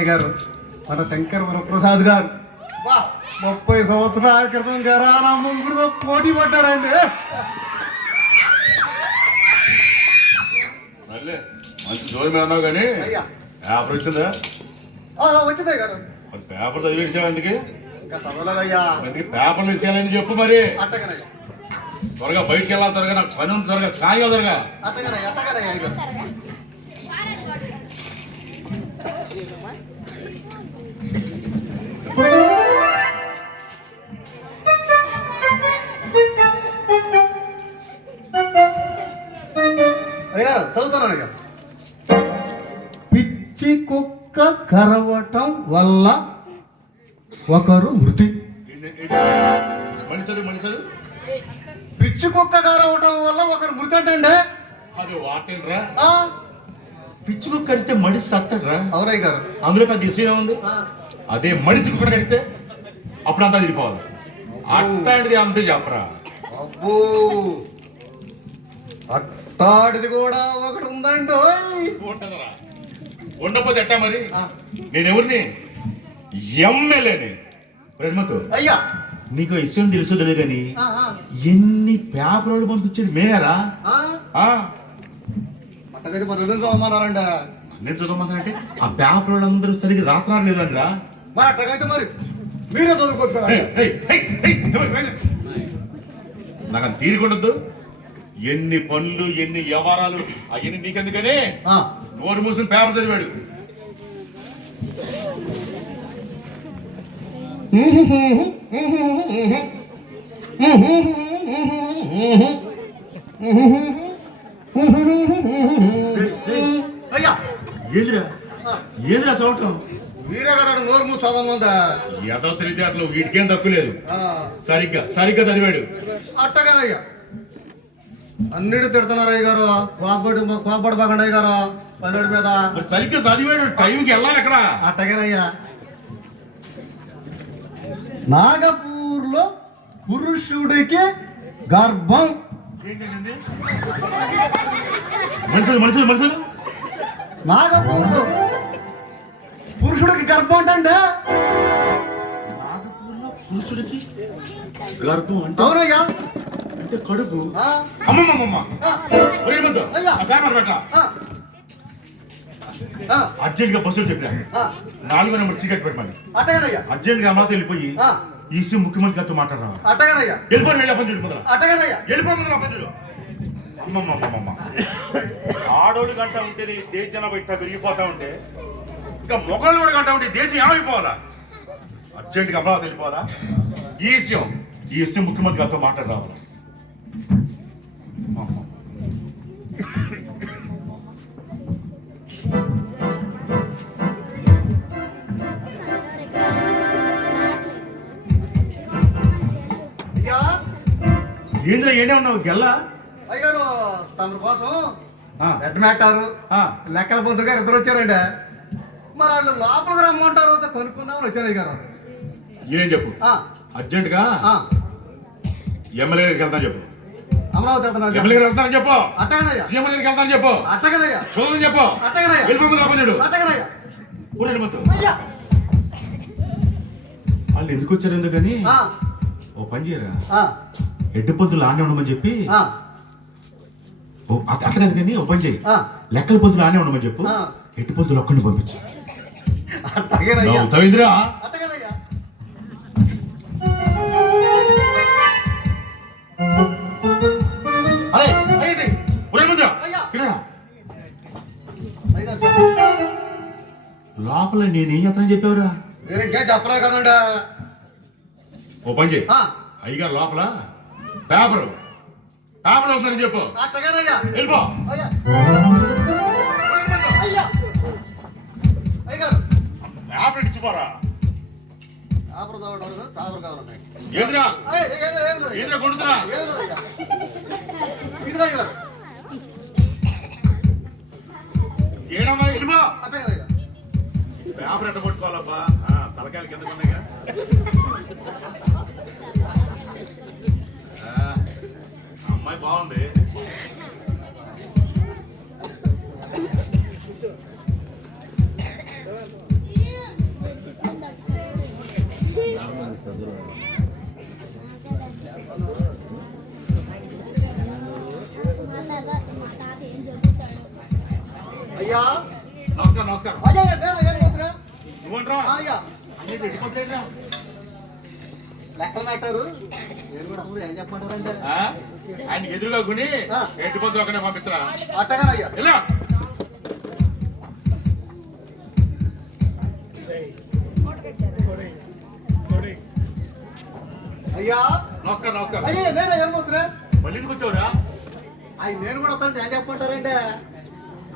వెళ్ళానే గారు మన శంకర్ వరప్రసాద్ గారు. వా. ముప్పై సంవత్సరాల క్రితం గరానా ముంగుడుతో పోటీ పడ్డారండి సర్లే మంచి జోలి మీద ఉన్నావు కానీ పేపర్ వచ్చిందా? వచ్చిందే గారు. మరి పేపర్ చదివేసావు ఎందుకు? ఇంకా చదవలేదయ్యా ఎందుకు పేపర్లు వేసేయాలని చెప్పు మరి. అట్టగనయ్యా త్వరగా బయటికి వెళ్ళాలి త్వరగా నాకు పని ఉంది త్వరగా కాయ త్వరగా. అట్టగనయ్యా అట్టగనయ్యా అయ్యారు చదువుతున్నాను అయ్యా. పిచ్చి కుక్క కరవటం వల్ల ఒకరు మృతి. పిచ్చి కుక్క కరవటం వల్ల ఒకరు మృతి అంటే అది వాటేంట్రా పిచ్చుకు కడితే మనిషి సత్తడ్రా అవునయ్య గారు. అందులో పెద్ద ఉంది అదే మనిషికి కూడా కడితే అప్పుడు అంతా తిరిగిపోవాలి. అట్లాంటిది అంతే చెప్పరా అబ్బో! అట్టాడిది కూడా ఒకటి ఉందండి. ఓయ్. ఉంటదరా. ఉండకపోతే ఎట్టా మరి? నేను ఎవరిని? ఎమ్మెల్యేని. ప్రేమతో అయ్యా! నీకు విషయం తెలుసు తెలియదు కానీ ఎన్ని పేపర్లు పంపించేది మరి నేను చదవమంటే ఆ పేపర్ అందరూ సరిగ్గా రాత్రాలు లేదంటరా. మరి అట్టగైతే మరి మీరే చదువుకోవచ్చు. నాకు తీరికొండద్దు ఎన్ని పనులు ఎన్ని వ్యవహారాలు అవన్నీ నీకెందుకని ఆ, నోరు మూసుకుని పేపర్ చదివాడు. అయ్యా. ఏదిరా? ఏదిరా చదవటం మీరే కదా నోరు మూసి చదవమందా ఏదో తెలియదు అట్లా వీటికేం తక్కువ లేదు. ఆ, సరిగ్గా సరిగ్గా చదివాడు. అట్టగానయ్యా. అన్నిటి తిడుతున్నారు అయ్య గారు కోపడి కోపడి బాగండి అయ్య గారు పల్లెడి మీద. సరిగ్గా చదివాడు టైంకి వెళ్ళాలి అక్కడ. అట్టగానయ్యా. నాగపూర్లో పురుషుడికి గర్భం. మనుషులు మనుషులు మనుషులు. నాగపూర్లో పురుషుడికి గర్భం అంటే పురుషుడికి గర్భం అంటే? అవునయ్యా. అంటే కడుపు? అమ్మమ్మమ్మ. అర్జెంట్గా బస్సులు చెప్పా నాలుగో నెంబర్ సీక్రెట్ పెట్టమని అట్టగానయ్యా అర్జెంట్గా అమ్మాతో వెళ్ళిపోయి ఆ. ఈ విషయం ముఖ్యమంత్రి గారితో మాట్లాడరా? అట్టగానయ్యా వెళ్ళిపోయి వెళ్ళి వెళ్ళిపోతుంది అప్పని అమ్మమ్మమ్మమ్మ. ఆడోళ్ళు గంట ఉంటే నీ దేశ జనాభా ఇట్లా పెరిగిపోతా ఉంటే ఇంకా మొగలు కూడా ఉంటే దేశం ఏమైపోవాలా? అర్జెంట్గా అమరావతి వెళ్ళిపోవాలా? ఈ విషయం ఈ విషయం ముఖ్యమంత్రి గారితో మాట్లాడరావాలి? ఏంద్రా ఏంటే ఉన్నావు? గెల్లా? అయ్యారు తమ కోసం రెడ్ మ్యాటారు లెక్కల గారు ఇద్దరు వచ్చారండి మరి వాళ్ళు లోపలికి రమ్మంటారు కొనుక్కుందామని వచ్చారు గారు. ఏం చెప్పు? ఆ, అర్జెంట్గా ఆ, ఎమ్మెల్యే వెళ్తాను చెప్పు. అమరావతి ఎమ్మెల్యే గారికి చెప్పు. అట్టగనయ్యా సీఎం గారికి వెళ్తానని చెప్పు. అట్టగనయ్యా చూడని చెప్పు. అట్టగనయ్యా వెళ్ళిపోతుంది అప్పనుడు అట్టగనయ్యా ఊరండి మొత్తం. అయ్యా. వాళ్ళు ఎందుకు వచ్చారు ఎందుకని? ఓ పని చేయరా? ఆ, ఎడ్డు పొద్దులు ఆనే ఉండమని చెప్పి? అట్లా కాదు కానీ ఓ పని చేయి. ఆ, లెక్కల పొద్దులు ఆనే ఉండమని చెప్పు. ఎట్టు పొద్దులు ఒక్కడిని పంపించు. చెప్పండి. లోపల నేనేం చేస్తానని చెప్పావురా? చెప్పలే కదండి? ఓ పని చేయి. ఆ, అయ్యగారు లోపల పేపర్. పేపర్ అవుతుందని చెప్పు. వెళ్ళిపో. పేపర్ ఏంద్రా? ఏంద్రా కొడుతున్నా? ఏడమ్మా పేపర్ ఎట్ట కొట్టుకోవాలబ్బా? ఆ, తలకాయలు కింద ఉన్నాయిగా. ఆ, అమ్మాయి బాగుంది. అయ్యా. నమస్కారం నమస్కారం. అయ్యా అయ్యా. లెక్కలు పెట్టారు ఏం చెప్పమంటారంటే ఆయన ఎదురుగా కొని ఆ. ఎట్టిపోతులు అక్కడే పంపించరా అట్టగానయ్యా ఎలా అయ్యా. నమస్కారం నమస్కారం. అయ్యా నేను ఏం మళ్ళీ వచ్చావురా? అయ్యి నేను కూడా వస్తానంటే ఏం చెప్పమంటారంటే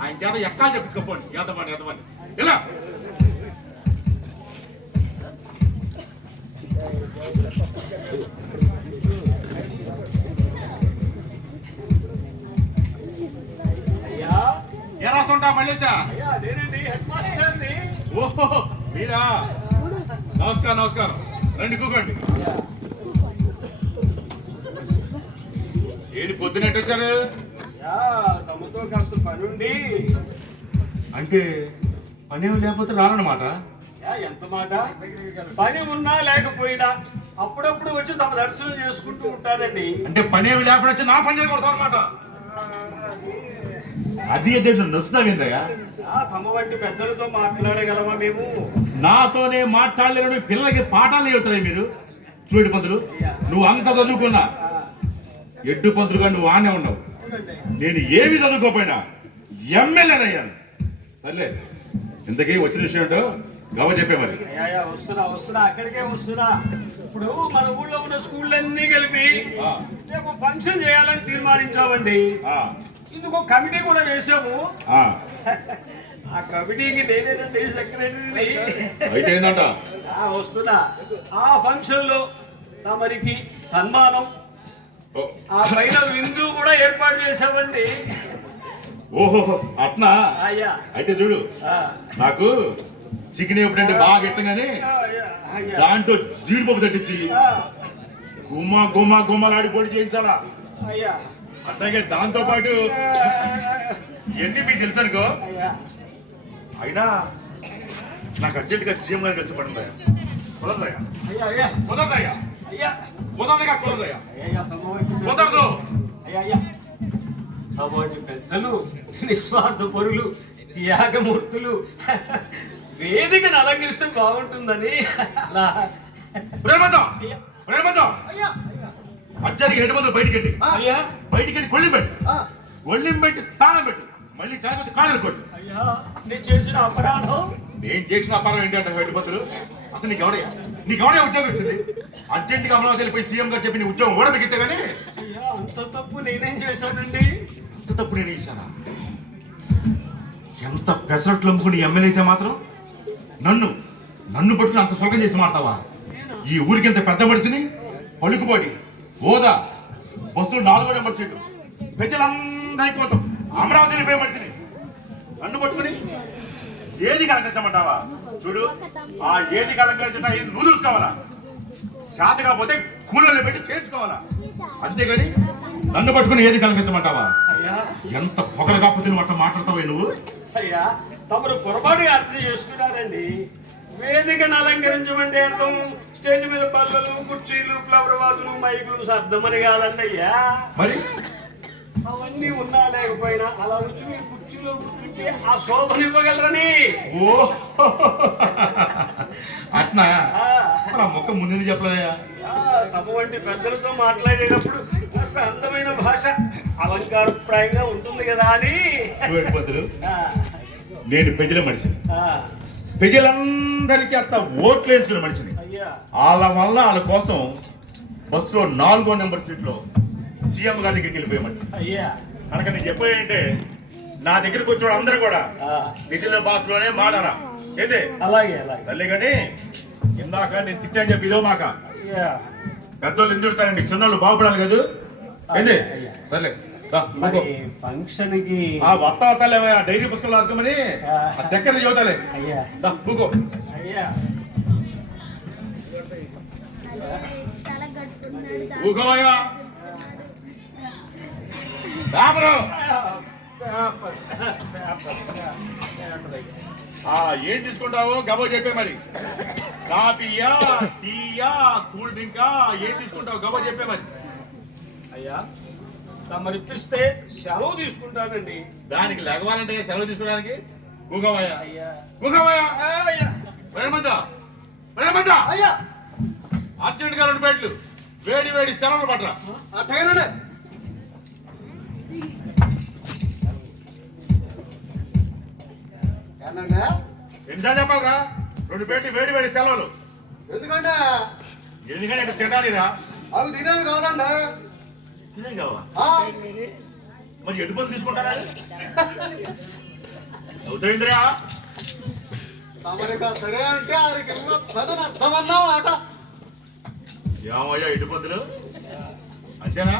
ఆయన చేత ఎక్కాలు చెప్పించుకోపోండి. ఎంతమంది ఎంతమంది ఇలా ఏ రాసుంటా మళ్ళీ ఓహో మీరా? నమస్కారం నమస్కారం. రండి కూకోండి. ఏది పొద్దునట్టు పని ఉండి అంటే పనేమి లేకపోతే అయ్యా ఎంత మాట? పని ఉన్నా లేకపోయినా అప్పుడప్పుడు వచ్చి తమ దర్శనం చేసుకుంటూ ఉంటానండి అంటే పనేమి లేకుండా వచ్చి నా పని కొడతాం అనమాట అది దేశం? ఆ, తమ వంటి పెద్దలతో మాట్లాడగలమా మేము? నాతోనే మాట్లాడలేని పిల్లలకి పాఠాలు చెబుతాయి మీరు. చూడు పంతులు నువ్వు అంత చదువుకున్నా. ఎడ్డు పంతులుగా నువ్వు ఆనే ఉన్నావు. నేను ఏమి చదువుకోపోయినా. ఎమ్మెల్యే అయ్యాను సర్లే ఇంతకీ వచ్చిన విషయం ఏంటో గవ చెప్పే మరి. వస్తున్నా వస్తున్నా అక్కడికే వస్తున్నా. ఇప్పుడు మన ఊళ్ళో ఉన్న స్కూళ్ళన్నీ కలిపి. రేపు ఫంక్షన్ చేయాలని తీర్మానించామండి. ఇందుకు కమిటీ కూడా వేశాము. ఆ, కమిటీకి నేనేనండి సెక్రటరీని. అయితే వస్తున్నా. ఆ ఫంక్షన్లో తమరికి సన్మానం. ఆ పైన విందు కూడా ఏర్పాటు చేశామండి. ఓహో అట్నా? అయితే చూడు. నాకు చికెన్ ఎప్పుడంటే బాగా అయ్యా. దాంట్లో జీడిపప్పు తట్టించి గుమ్మ గుమ్మ గుమ్మలాడి పొడి చేయించాలా? అట్లాగే దాంతో పాటు ఎన్ని మీకు తెలుసు అనుకో. అయినా నాకు అర్జెంటుగా సీఎం గారికి వచ్చి పడుతుందయ్యా కుదరదయ్యా. కుదరదయ్యా. కుదరదయ్యా సమవాక్యం కుదరదు. సమాజ పెద్దలు నిస్వార్థ పరులు త్యాగమూర్తులు. వేదికను అలంకరిస్తే బాగుంటుందని. అలా ప్రేమతో ప్రేమతో. అయ్యా. అర్జెంటుగా ఎటు మందులు బయటికి వెళ్ళి అయ్యా. బయటికి వెళ్ళి కొళ్ళి పెట్టు. ఆ, కొళ్ళి పెట్టి తాళం పెట్టు. మళ్ళీ చాకపోతే కాళ్ళు కొట్టు. అయ్యా నేను చేసిన అపరాధం. నేను చేసిన అపారం ఏంటంటే హెడ్పతులు అసలు నీకు ఎవడయ్యా నీకు ఎవడే ఉద్యోగం వచ్చింది అర్జెంటుగా అమరావతి వెళ్ళిపోయి సీఎం గారు చెప్పి నీ ఉద్యోగం కూడా మిగితే కానీ అయ్యా అంత తప్పు నేనేం చేశానండి? ఎంత తప్పు నేను ఇచ్చానా ఎంత పెసరట్లు అమ్ముకుని ఎమ్మెల్యే అయితే మాత్రం నన్ను నన్ను పట్టుకుని అంత సులభం చేసి మాడతావా ఈ ఊరికి ఇంత పెద్ద మనిషిని? పలుకుబడి హోదా బస్సులు నాలుగో నెంబర్ సీటు. ప్రజలందరి కోసం అమరావతి వెళ్ళిపోయే మనిషిని. నన్ను పట్టుకుని ఏది కలకరించమంటావా చూడు ఆ ఏది కలకరించట నువ్వు చూసుకోవాలా? శాత కాకపోతే కూలీలు పెట్టి చేయించుకోవాలా? అంతేగాని నన్ను పట్టుకుని ఏది కలకరించమంటావా ఎంత పొగలు కాకపోతే అట్లా మాట్లాడతావే నువ్వు? అయ్యా తమరు పొరపాటుగా అర్థం చేసుకున్నారండి. వేదికను అలంకరించమంటే అర్థం. స్టేజ్ మీద పల్లలు కుర్చీలు ఫ్లవర్ వాజులు మైకులు శబ్దమని కాదండి అయ్యా మరి? అవన్నీ ఉన్నా లేకపోయినా అలా వచ్చి మీరు కుర్చీలో కూర్చుంటే ఆ శోభనివ్వగలరని ఓ! అట్నా? మొక్క ముందు చెప్పలేదా ఆ, తమ వంటి పెద్దలతో మాట్లాడేటప్పుడు కాస్త అందమైన భాష. అలంకారప్రాయంగా ఉంటుంది కదా అని. నేను ప్రజల మనిషిని. ఆ, ప్రజలందరికీ అట్లా ఓట్లు వేసుకునే మనిషిని. అయ్యా. వాళ్ళ వల్ల వాళ్ళ కోసం బస్సులో నాలుగో నెంబర్ సీట్లో సీఎం గారి దగ్గరికి వెళ్ళిపోయే మనిషి అయ్యా. కనుక నేను చెప్పేది నా దగ్గరికి వచ్చిన అందరూ కూడా నిజల భాషలోనే మాడారా? ఏదే? అలాగే అలాగే. సర్లే కానీ ఇందాక నేను తిట్టాను చెప్పి ఇదో మాక. అయ్యా. పెద్దోళ్ళు ఎందుకు తిడతారండి? చిన్నోళ్ళు బాగుపడాలి కదా? ఏంది? అయ్యా. సర్లే రా, మరి కూకో. ఫంక్షన్కి ఆ వత్త వత్తాలే ఆ డైరీ పుస్తకం రాసుకోమని? ఆ సెకండ్ చదువుతాలే. అయ్యా. ఆ ఏం తీసుకుంటావో గబో చెప్పే మరి. కాఫీయా టీయా కూల్ డ్రింకా ఏం తీసుకుంటావు గబో చెప్పే మరి. అయ్యా తమరు ఇప్పిస్తే సెలవు తీసుకుంటానండి. దానికి లెగవాలంటే సెలవు తీసుకోవడానికి? అయ్యా. అయ్యా. అర్జెంట్గా రెండు బెడ్లు వేడి వేడి సెలవులు పట్టరా ఎన్నిసార్లు చెప్పాలరా రెండు బెడ్లు వేడి వేడి సెలవులు. ఎందుకంటే? ఎందుకంటే ఇక్కడ తినాలిరా. అవి తినేవి కాదండి. మరి ఎటు పనులు తీసుకుంటారా? అవుతాయిందిరా తమరిగా సరే అంటే అర్థమన్నావు ఆట. ఏమయ్యా ఇటు పొద్దులు అంతేనా.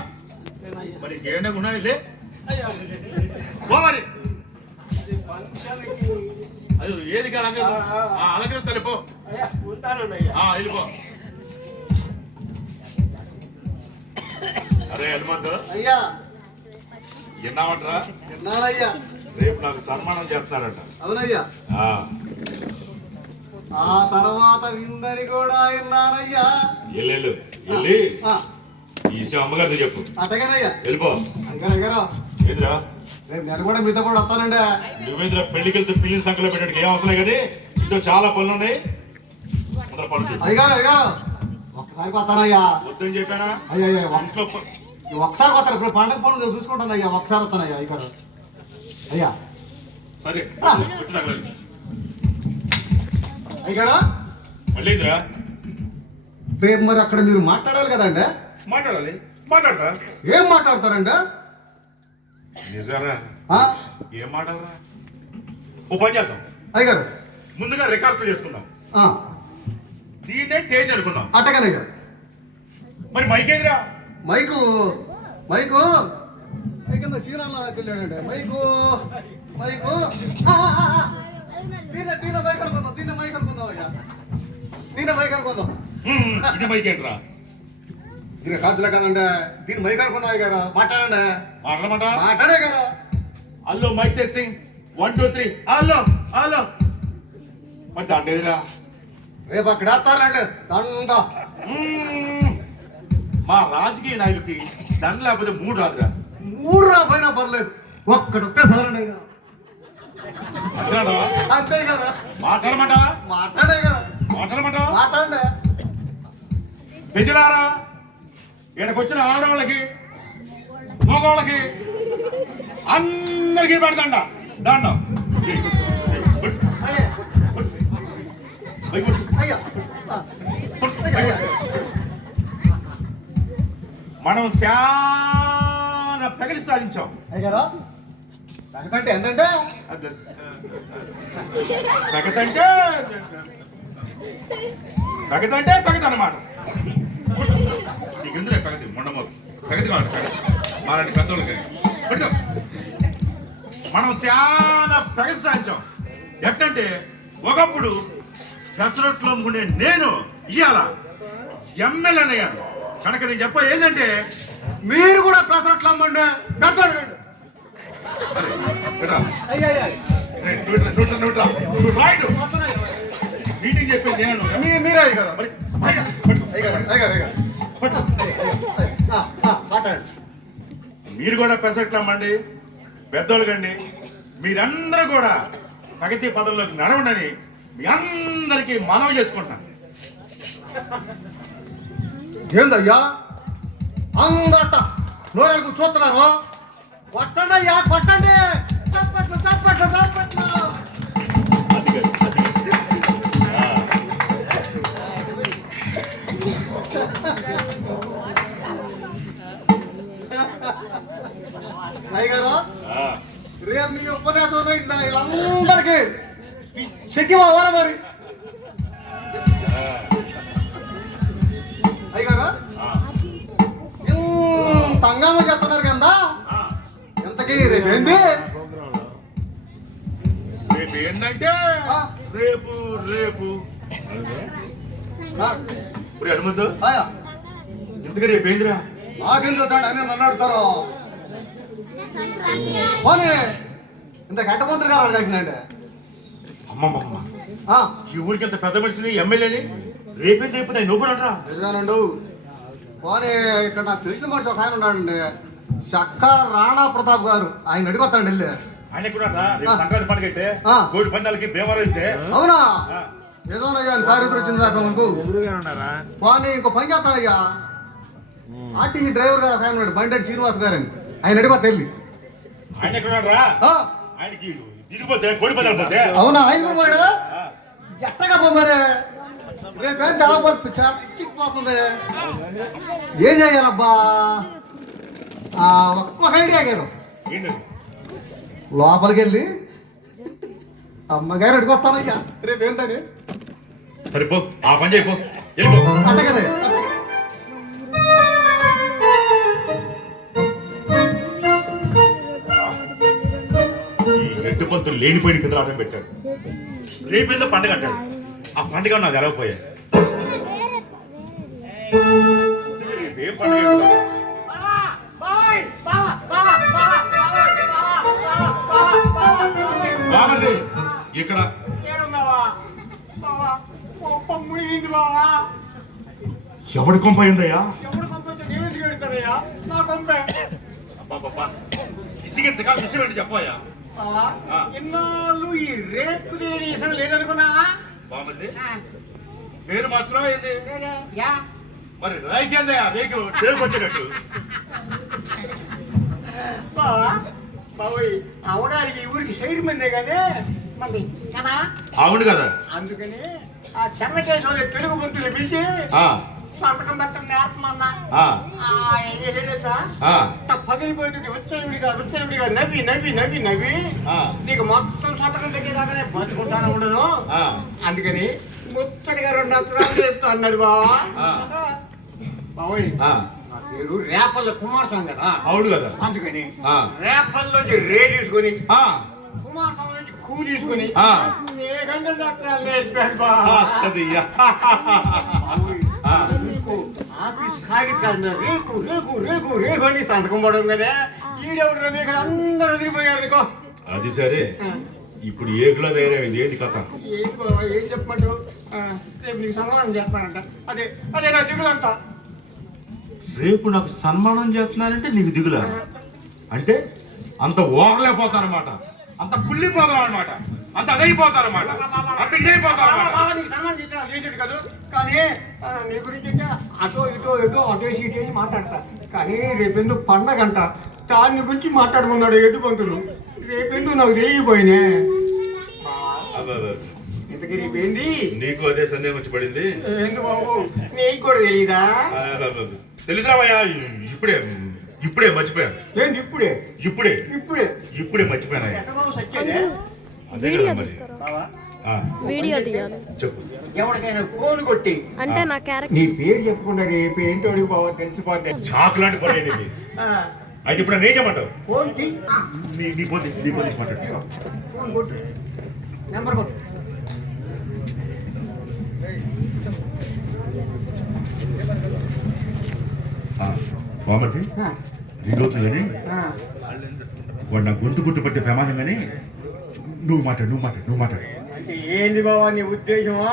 మరి ఇంకేమైనా ఉన్నాయి లే మరి. అది ఏది కాదు అలంకరణ తల్లి పో. వెళ్ళిపో అరే హనుమంతు. అయ్యా. విన్నామంటరా విన్నానయ్యా. రేపు నాకు సన్మానం చేస్తారంట. అవునయ్యా. ఆ, ఆ తర్వాత విందని కూడా విన్నానయ్యా. ఎల్లెళ్ళు వెళ్ళి ఆ, ఈ అమ్మగారితో చెప్పు. అట్టగానయ్యా. వెళ్ళిపో. అంకనే గారు. ఏంద్రా? రేపు నేను కూడా మీతో కూడా వస్తానండి. నువ్వేంద్ర పెళ్ళికి వెళ్తే పిల్లిని సంఖ్యలో పెట్టడానికి ఏం అవసరం కానీ ఇంట్లో చాలా పనులు ఉన్నాయి. అయ్యగారు అయ్యగారు. ఒక్కసారి వస్తానయ్యా వద్దని చెప్పానా? అయ్యా ఇంట్లో ఒకసారి వస్తారు ఇప్పుడు పండగ పనులు చూసుకుంటాను. అయ్యా ఒకసారి అయ్యగారు అయ్యా సరే. అయ్యగారు? మళ్ళీ ఏందిరా రేపు మరి అక్కడ మీరు మాట్లాడాలి కదండి? మాట్లాడాలి. మాట్లాడతా. ఏం మాట్లాడతారండి? నిజారా? ఏం మాట్లాడరా? ఓ పని చేద్దాం. అయ్యగారు. ముందుగా రికార్డులు చేసుకుందాం. దీన్నే టేజ్ అనుకుందాం. అట్టగానయ్యా మరి మైక్ ఏదిరా? Mike mike. కింద సీరాల వెళ్ళాడండి మైకు మైకు. దీని దీని మైక్ అనుకుందాం దీని మైక్ అనుకుందాం అయ్యా. దీని మైక్ అనుకుందాం. ఇది మైక్ ఏంట్రా? దీని ఖర్చులే కదండి. దీని మైక్ అనుకుందాం అయ్యగారు మాట్లాడండి. మాట్లాడమంటా మాట్లాడే గారు. Hello mike testing. One two three. Hello hello. మరి దాంట్లో ఏదిరా? రేపు అక్కడ వేస్తారండి దండ. మా రాజకీయ నాయకుడికి దండ లేకపోతే మూడు రాదురా. మూడు రా పైన పర్లేదు. ఒక్కటి ఒకే సారండి అయ్యా అంతేనా? అంతే కదా. మాట్లాడమంటావా? మాట్లాడే గారు మాట్లాడమంటావా? మాట్లాడండి. ప్రజలారా ఇక్కడికి వచ్చిన ఆడవాళ్ళకి మగవాళ్ళకి అందరికీ పెడతండ దండం. అయ్యా. మనం చాలా ప్రగతి సాధించాం. అయ్యారా తగ్గదంటే ఏంటంటే అదే. ప్రగతి అంటే ప్రగతి అన్నమాట. నీకు ఎందుకు ప్రగతి? మొండమో ప్రగతి కావాలి ప్రగతి. మాలాంటి పెద్దోళ్ళకి. పట్టుకో. మనం చాలా ప్రగతి సాధించాం. ఎట్టంటే ఒకప్పుడు పెసరట్లో ఉండే నేను ఇవాళ ఎమ్మెల్యే అయ్యాను కనుక నేను చెప్ప ఏంటంటే మీరు కూడా ప్రసరట్లు అమ్మండి పెద్దోడు మీటింగ్ చెప్పింది నేను మీరే అయ్యారు మరి అయ్యారు అయ్యారు అయ్యారు మీరు కూడా పెసట్లు అమ్మండి పెద్దోళ్ళు మీరందరూ కూడా ప్రగతి పదంలోకి నడవండి మీ అందరికీ మనవి చేసుకుంటాను ఏందయ్యా? అందట నోరెలకు చూస్తున్నారు కొట్టండి అయ్యా కొట్టండి. చప్పట్లు చప్పట్లు చప్పట్లు. అయ్యగారు. రేపు మీ ఉపన్యాసం వీళ్ళందరికీ చెక్కి పోవాలి మరి. హంగామా చేస్తున్నారు కదా? ఆ. ఎంతకీ? రేపు ఏంది? రేపు ఏంటంటే. రేపు రేపు. హనుమంతు. ఎందుకు రేపు ఏందిరా? నాకేం అని నన్ను అడుగుతారు. పోనీ. ఇంత గట్టపోతురు గారు అడగాల్సిందండి అమ్మమ్మమ్మ ఆ, ఈ ఊరికి అంత పెద్ద మనిషిని ఎమ్మెల్యేని రేపే రేపు నేను నువ్వు కూడా రా నిజమేనండు పోనీ ఇక్కడ నాకు తెలిసిన మనిషి ఒక ఆయన ఉన్నాడండి. చక్క రాణా ప్రతాప్ గారు. ఆయన అడిగొస్తాడు వెళ్ళి. ఆయన కూడా. సంక్రాంతి పండుగ అయితే. కోడి పందాలకి భీమవరం అయితే. అవునా. నిజమనయ్యా అని సార్ వచ్చింది సార్ మనకు పోనీ ఇంకో పని చేస్తానయ్యా. ఆర్టీసీ డ్రైవర్ గారు ఒక ఆయన ఉన్నాడు బండి శ్రీనివాస్ గారు అని. ఆయన అడిగొత్త వెళ్ళి. ఆయన ఎక్కడ ఆయనకి కోడి అవునా? ఆయన ఆ. ఎట్టగా పోమరే రేపేం తెలవకపోతే చిక్కిపోతుంది. ఏం చేయాలబ్బా? ఆ, ఒక ఐడియా గారు. లోపలికి వెళ్ళి అమ్మగారు అడిగొస్తానయ్యా రేపేందని సరిపో ఆ పని చేయపో అట్టగదే ఎడ్డు పంతులు లేనిపోయిన కింద ఆటం పెట్టాడు రేపేదో పండుగ అంటాడు. ఆ పండుగ నాకు తెలవపోయా పండుగ? బామర్ది, ఇక్కడ. ఎవడి కొంప ఏంటి చెప్పయ్యా ఇన్నాళ్ళు ఈ రేపు దేని లేదనుకున్నావా? బామర్ది పేరు మార్చడం ఏంది? మరి రైకేందయ్యా రేకు రేకు వచ్చేటట్టు అవడానికి ఊరికి సైడ్ మందే కానీ కదా? అవును కదా. అందుకని ఆ చెన్నకేశ్వర తెలుగు గుర్తులు పిలిచి సంతకం పెట్టడం నేర్పమన్నా పగిలిపోయింది వచ్చేవిడిగా వచ్చేవిడిగా నవ్వి నవ్వి నవ్వి నవ్వి నీకు మొత్తం సంతకం పెట్టేదాకానే బతుకుంటాను ఉండదు ఆ. అందుకని ముచ్చటిగా రెండు అక్షరాలు చెప్తా అన్నాడు బావా. బావోయ్ నా పేరు రేపల్ల కుమారస్వామి కదా అవును కదా అందుకని. రేపల్లోంచి రే తీసుకొని కుమారస్వామి నుంచి కూ తీసుకొని. ఏ గంటల బా. వస్తదియ్యా. బావోయ్, ఆఫీస్ కాగితాలు మీద రేకు రేకు రేకు రేకు అని సంతకం పడడం కదా అందరూ వదిలిపోయారు అది సరే. ఇప్పుడు ఏగులో తయారైంది ఏది కథ? ఏం ఆ, రేపు నీకు సమాధానం చేస్తానంట. అదే అదే నా దిగులంట రేపు నాకు సన్మానం చేస్తున్నానంటే నీకు దిగులా? అంటే అంత ఓగలేపోతాను అనమాట అంత కుళ్ళిపోతాను అనమాట అంత అదైపోతాను అనమాట అంత ఇదైపోతాను సన్మానం చేసేది కాదు? కానీ నీ గురించి అటో ఇటో ఇటో అటో ఇటు వేసి మాట్లాడతా. కానీ రేపెందుకు పండగ అంట? దాని గురించి మాట్లాడుకున్నాడు ఎటు పంతులు. రేపెందుకు నాకు తెలియపోయినే అబ్బబ్బ. ఇంతకీ రేపేంది నీకు అదే సందేహం వచ్చి పడింది? బాబు? నీకు కూడా తెలియదా. తెలుసావయ్యా? ఇప్పుడే ఇప్పుడే మర్చిపోయాను ఏంటి ఇప్పుడే? ఇప్పుడే. ఇప్పుడే. ఇప్పుడే మర్చిపోయాను అదే వీడియో కదా మరి. తీస్తారా బావా? ఆ, వీడియో తీయాలి. చెప్పు. ఎవరికైనా ఫోన్ కొట్టి అంటే నా క్యారెక్టర్ నీ పేరు చెప్పకుండా రేపు ఏంటో బావ తెలిసిపోతే చాకు లాంటి పని అయితే ఇప్పుడు నేను చేయమంటావు ఫోన్ తీ. నీ నీ పోతే నీ పోలీస్ మాట్లాడు ఫోన్ కొట్టు. నెంబర్ కొట్టు. బామర్ది ఆ, రెండు అవుతుంది కానీ ఆ. వాడు నా గొంతు గుట్టు పట్టే ప్రమాదం కానీ నువ్వు మాట్లాడు నువ్వు మాట్లాడు నువ్వు మాట్లాడు. అంటే ఏంది బావా నీ ఉద్దేశమా?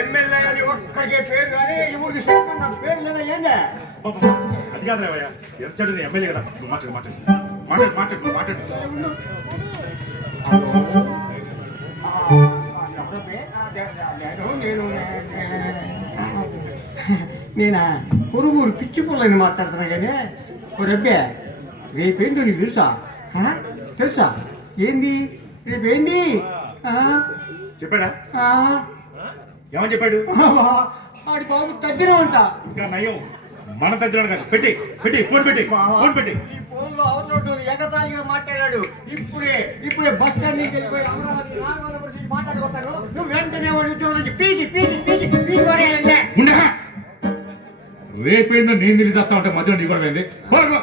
ఎమ్మెల్యే అని ఒక్కడికే పేరు కానీ ఇప్పుడు నా పేరు లేదా ఏందే? అది కాదు రావయ్య ఎర్చడు నేను ఎమ్మెల్యే కదా. నువ్వు మాట్లాడు మాట్లాడు. మాట్లాడు మాట్లాడు మాట్లాడు. నేనా? పురుగురు పిచ్చి పుల్లని మాట్లాడుతున్నా కానీ రబ్బే రేపేందో నీకు తెలుసా? తెలుసా? ఏంది? రేపేంది? చెప్పాడా? ఆ? ఏమని చెప్పాడు? ఆడి బాబు తగ్గిన ఉంటా ఇంకా నయం. మన దగ్గర కాదు. పెట్టి పెట్టి ఫోన్ పెట్టి ఫోన్ పెట్టి. ఎగతాళిగా మాట్లాడాడు. ఇప్పుడే ఇప్పుడే బస్ స్టాండ్ నుంచి వెళ్ళిపోయి అమరావతి నాగవల్లి నువ్వు వెంటనే వాడి పీకి పీకి పీకి పీకి పడేయాలంటే రేపేందో నేను చేస్తా ఉంటే మధ్యలో నీ కూడా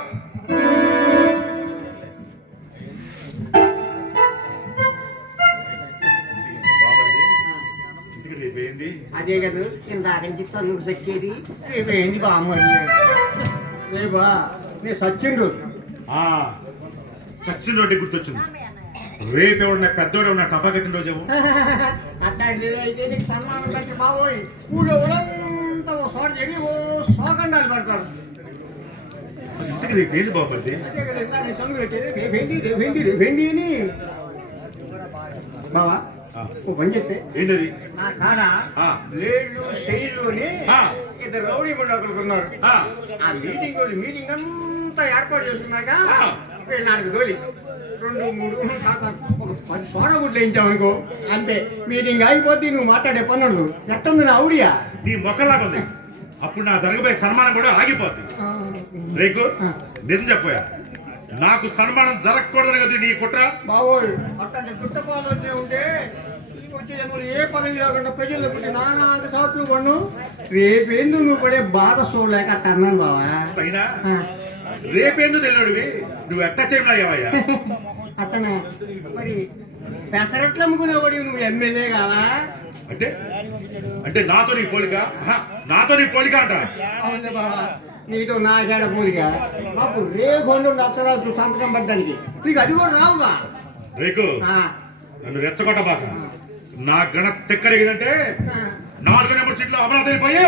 అదే కదా ఇందాక నుంచి తన్నుడు సచ్చేది. రేపు ఏంది బామ్మడి రేపా నేను సచ్చిండు. ఆ, చచ్చిన రోడ్డు గుర్తొచ్చింది. రేపు ఎవడన్నా పెద్దోడు ఉన్న టపా కట్టిన రోజేమో అట్లాంటి అయితే నీకు సన్మానం పెట్టి బాబోయ్ ఊళ్ళో ఊళ్ళంతా ఓ సోకండాలు రేపు ఏంది కదా ఇందాక నీ అని. బావా పని ఏంటది? నా కాడ. లేళ్ళు. ఇద్దరు రౌడీ మండకులు ఉన్నారు ఆ, మీటింగ్ మీటింగ్ అంతా ఏర్పాటు చేసుకున్నాక నాలుగు రెండు మూడు కాక ఒక పది సోడా గుడ్లు వేయించావు అనుకో అంతే. మీటింగ్ అయిపోతే నువ్వు మాట్లాడే పనులు. ఎట్టుంది నా ఆవిడియా నీ మొక్కలాగా ఉంది. అప్పుడు నా జరగబోయే సన్మానం కూడా ఆగిపోద్ది. రేకు నిజం చెప్పోయా నాకు సన్మానం జరగకూడదని కదా నీ కుట్ర? అట్లాంటి గుట్టపాలు వచ్చే ఉంటే ఏ పని లేకుండా నానా పన్ను రేపేందు నువ్వు పడే బాధ చూడలేక అట్ట అన్నాను బావా? రేపేందు తెలియడివి నువ్వు ఎట్టా చేయమయ్యావయ్యా అట్టనే. మరి పెసరట్లు అమ్ముకునేవాడు నువ్వు ఎమ్మెల్యే కావా? అంటే? అంటే నాతో నీ పోలిక? నాతో నీ పోలిక అంట. అవును బాబా నీతో నా జడ పూరిగా మాకు రేపు అక్షరాలు సంతకం పడ్డానికి నీకు అది కూడా రావుగా? రేకు నన్ను రెచ్చగొట్టబాక. నా గణ తెక్కరిగిందంటే నాలుగు నెంబర్ సీట్లు అమరావతి వెళ్ళిపోయి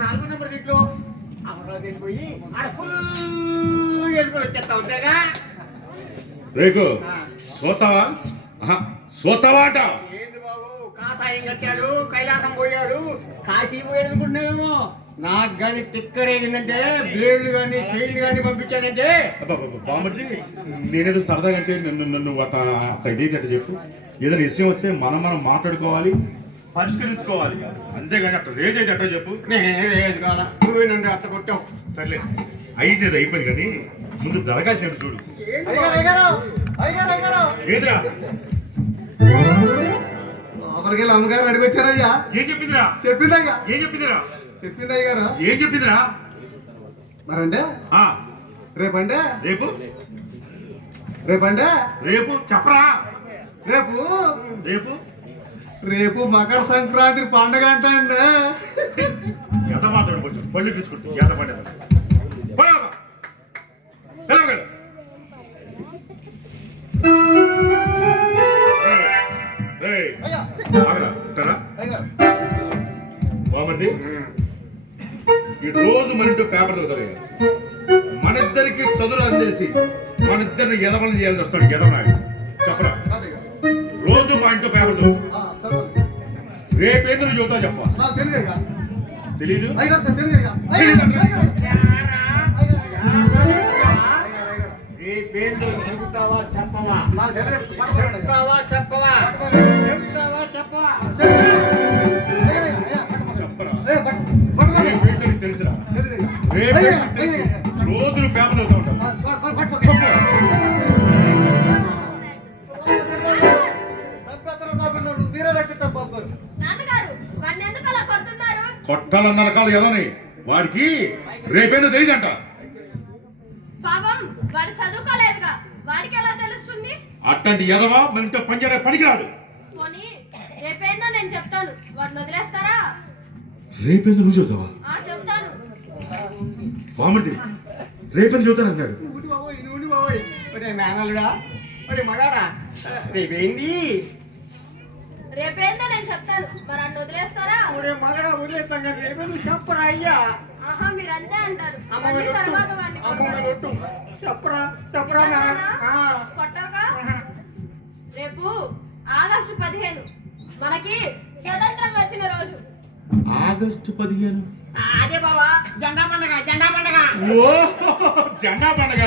నాలుగు నెంబర్ సీట్లో అమరావతి పోయి ఆడ ఫుల్ వెళ్ళిపోయి వచ్చేస్తా ఉంటాగా రేకు ఆ. సోతావా? సోతావా అంట. ఏంది బాబు కాసాయం కట్టాడు కైలాసం పోయాడు కాశీ పోయాడు అనుకుంటున్నావేమో. నాకు కానీ తిక్కరేగిందంటే బ్లేడ్లు కానీ షైల్డ్ కానీ పంపించానంటే. బామ్మర్ది నేనేదో సరదాగా అంటే నన్ను నన్ను ఒక ఒక ఇదేంటి అంటే చెప్పు. ఏదైనా విషయం వస్తే మనం మనం మాట్లాడుకోవాలి పరిష్కరించుకోవాలి. అంతేగాని అట్లా రేజ్ అయితే అట్లా చెప్పు? లేదు కాదా నువ్వే నన్ను అట్ట కొట్టావు? సర్లే. అది అయిపోయింది కానీ ముందు జరగాల్సిన చూడు. ఏదిరా? లోపలికి వెళ్ళి అమ్మగారు అడిగి వచ్చారయ్యా ఏం చెప్పిందిరా? చెప్పిందయ్యా. ఏం చెప్పిందిరా? చెప్పింది అయ్యగారు ఏం చెప్పిందిరా మరంటే ఆ. రేపంటే రేపు? రేపంటే రేపు? చెప్పరా? రేపు? రేపు? రేపు మకర సంక్రాంతి పండుగ అంట అండి ఎంత మాట్లాడు కొంచెం? పళ్ళు తీసుకుంటూ ఎంత ఉంటారా రోజు మన ఇంట్లో పేపర్ చదువుతారు మన ఇద్దరికి చదువు అందేసి మన ఇద్దరిని ఎదవలని చేయాల్సి వస్తాడు ఎదవనాడు చెప్పరా. రోజు మా ఇంట్లో పేపర్ చదువు ఆ, చెప్పండి. రేపేంద్ర చదువుతా చెప్ప నాకు తెలియదు అయ్యా. తెలీదు అయ్యగారు నాకు తెలియదు అయ్యా. అయ్యగారు, అయ్యగారు. రేపేందో చెబుతావా చెప్పవా. చెప్తావా చెప్పవా అలా కొడుతున్నారు? కొట్టాలన్న రకాలు ఎదవని వాడికి రేపేందో తెలియదంట పాపం వాడు చదువుకోలేదుగా. వాడికి ఎలా తెలుస్తుంది? అట్లాంటి ఎదవా మన ఇంట్లో పనిచేయడానికి పనికిరాడు. పోనీ రేపేందో నేను చెప్తాను. వాడిని వదిలేస్తారా? రేపేందో నువ్వు చదువుతావా ఒరే మేనల్లుడా ఒరే మగాడా రేపేంది? రేపేందో నేను చెప్తాను. మరి అన్ని వదిలేస్తారా? ఒరే మగడా వదిలేస్తాం కానీ రేపేందు? చెప్పరా అయ్యా. ఆహా మీరు అంతే అంటారు. తర్వాత వాడిని. చెప్పరా చెప్పరా. కొట్టరుగా? రేపు ఆగస్టు పదిహేను. మనకి స్వతంత్రం వచ్చిన రోజు. ఆగస్టు పదిహేను? అదే బాబా జెండా పండగ జెండా పండగ. ఓ జెండా పండగ.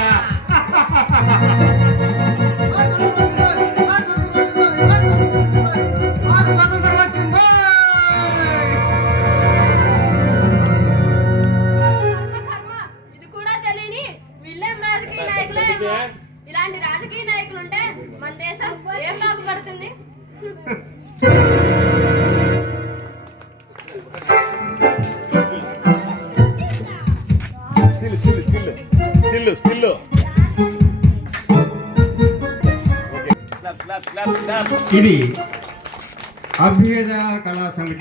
ఇది అభ్యుదయ కళా సమితి